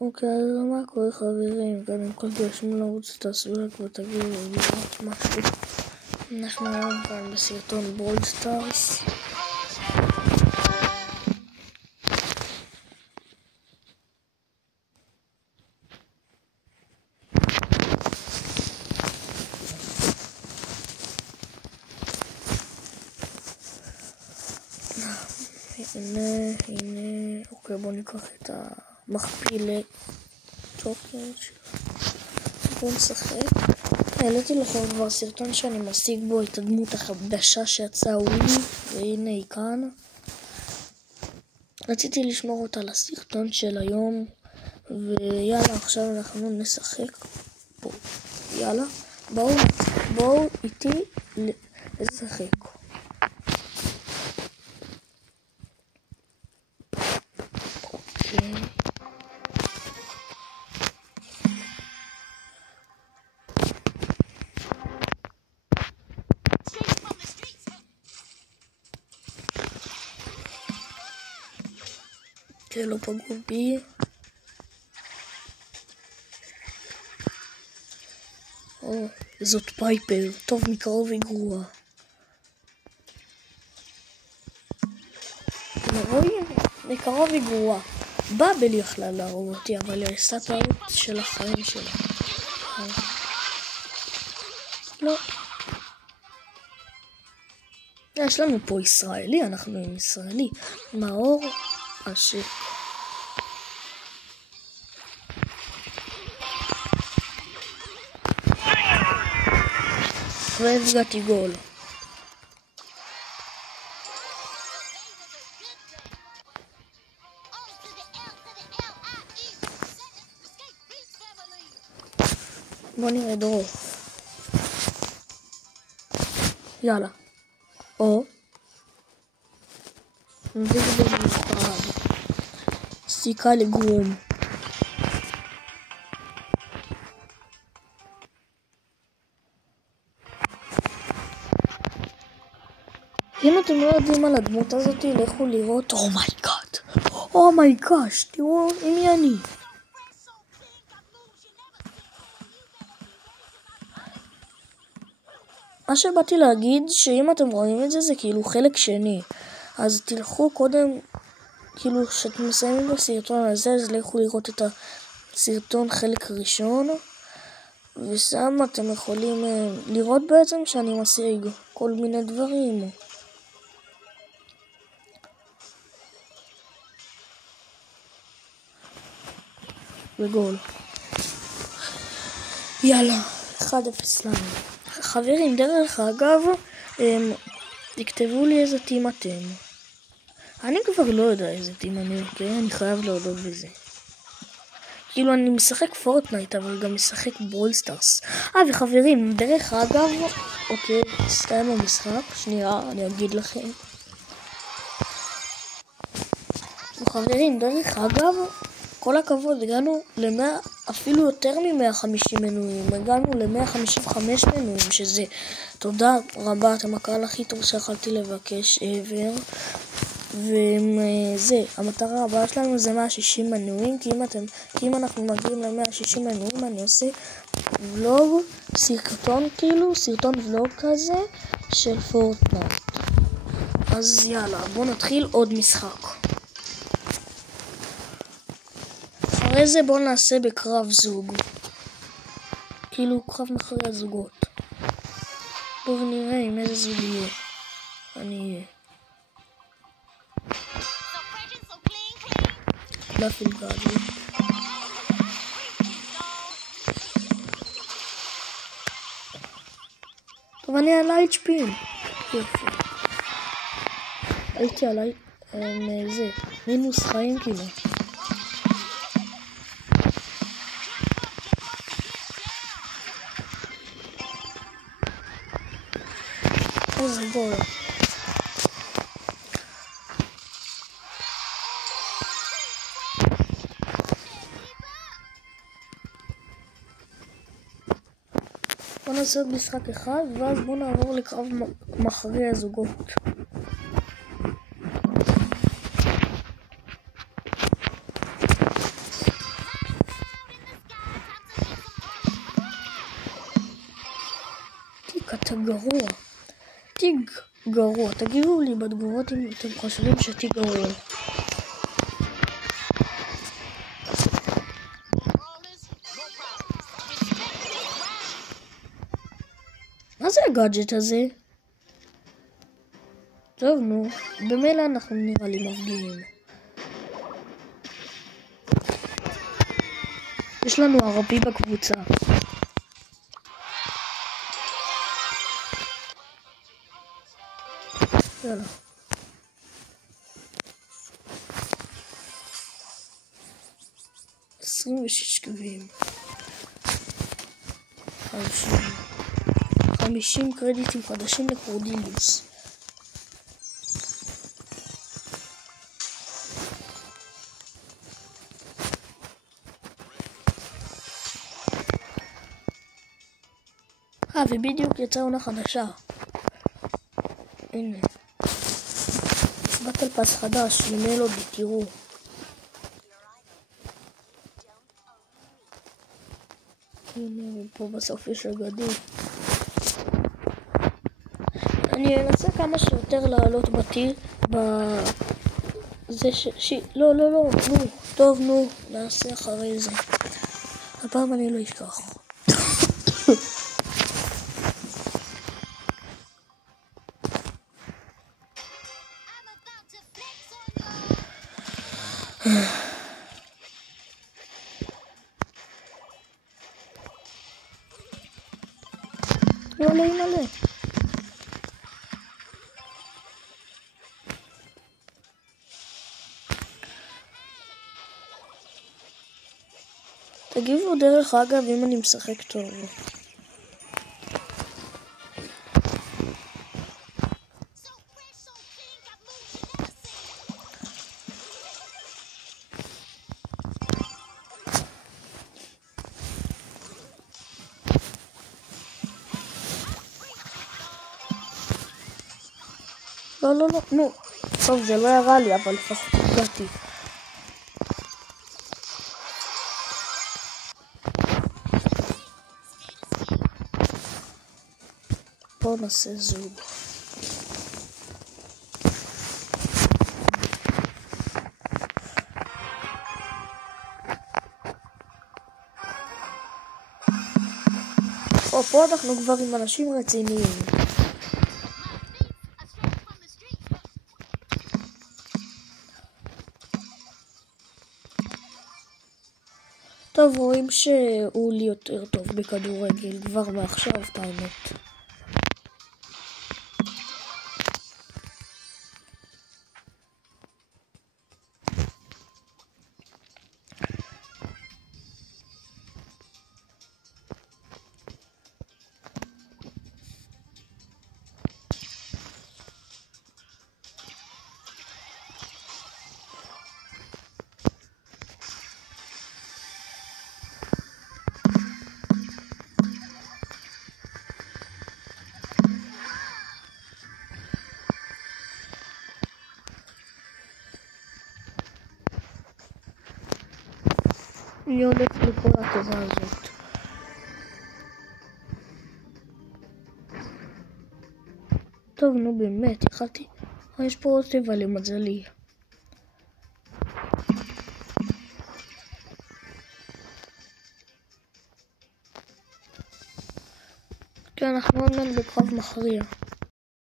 אוקיי, אז מה קורה חברים? קודם כל תרשמו לערוץ, תעשו לייק ותגידו לראות משהו. אנחנו היום כאן בסרטון ברול סטארס. הנה, אוקיי, בואו ניקח את המכפיל טוקן. בואו נשחק. העליתי לכם כבר סרטון שאני משיג בו את הדמות החדשה שיצאה ווילי, והנה היא כאן. רציתי לשמור אותה לסרטון של היום, ויאללה, עכשיו אנחנו נשחק פה. יאללה, בואו איתי לשחק. לא פגעו בי. זאת פייפר, טוב מקרוב היא גרועה. מקרוב היא גרועה. באבל יכלה להרוג אותי, אבל היא עשתה טעות של החיים שלה. לא. יש לנו פה ישראלי, אנחנו עם ישראלי. מאור אשק. והפגעתי גול. בוא נראה דרור. יאללה. או. נביא את זה במיוחד. סיכה לגרום. אם אתם לא יודעים על הדמות הזאת, לכו לראות. אומייגאד, תראו מי אני. מה שבאתי להגיד, שאם אתם רואים את זה, זה כאילו חלק שני. אז תלכו קודם, כאילו שאתם מסיימים בסרטון הזה, אז לכו לראות את הסרטון חלק ראשון. ושם אתם יכולים לראות בעצם שאני משיג כל מיני דברים. וגול. יאללה, 1-0 לנו. חברים, דרך אגב, תכתבו לי איזה טים אתם. אני כבר לא יודע איזה טים אני, אוקיי? אני חייב להודות בזה. כאילו אני משחק פורטנייט, אבל גם משחק ברול סטארס. וחברים, דרך אגב, אוקיי, הסתיים המשחק. שנייה, אני אגיד לכם. וחברים, דרך אגב, כל הכבוד, הגענו אפילו יותר מ-150 מנויים. הגענו ל-155 מנויים, שזה תודה רבה, אתם הקהל הכי טוב שיכולתי לבקש ever. וזה, המטרה הבאה שלנו זה 160 מנויים, כי אם אנחנו מגיעים ל-160 מנויים, אני עושה ולוג, סרטון ולוג כזה של פורטנייט. אז יאללה, בואו נתחיל עוד משחק. אחרי זה בואו נעשה בקרב זוג. כאילו קרב מחרי הזוגות. בואו נראה עם איזה זוג יהיה. אני אהיה. דאפיל גאדי. טוב, אני על HP. יופי. הייתי עליי זה. מינוס חיים כאילו. איזה גול. בוא נעשה עוד משחק אחד, ואז בוא נעבור לקרב מחרי הזוגות. גרוע. תיק גרוע. תגידו לי בתגובות אם אתם חושבים שתיק גרוע. מה זה הגאדג'ט הזה? טוב נו, במילא אנחנו נראה לי מפגינים. יש לנו ערבי בקבוצה. יאללה. גביעים. 50 קרדיטים חדשים לקורדיליוס. ובדיוק יצאה עונה חדשה. הנה. בטל פס חדש למלודי, תראו. הנה, פה בסוף יש אגדי. אני אנסה כמה שיותר לעלות בטיר, זה לא, נו, טוב, נו, נעשה אחרי זה. הפעם אני לא אשכח. מלא. תגיבו דרך אגב אם אני משחק טוב. לא, נו. טוב, זה לא יראה לי, אבל לפחות הגעתי. בואו נעשה זוג. פה אנחנו כבר עם אנשים רציניים. טוב, רואים שהוא לי יותר טוב בכדורגל כבר מעכשיו, את האמת. אני הולך לכל התיבה הזאת. טוב, נו באמת, יכלתי. יש פה עוד תיבה למזלי. כן, אנחנו עוד מעט בקרב מכריע.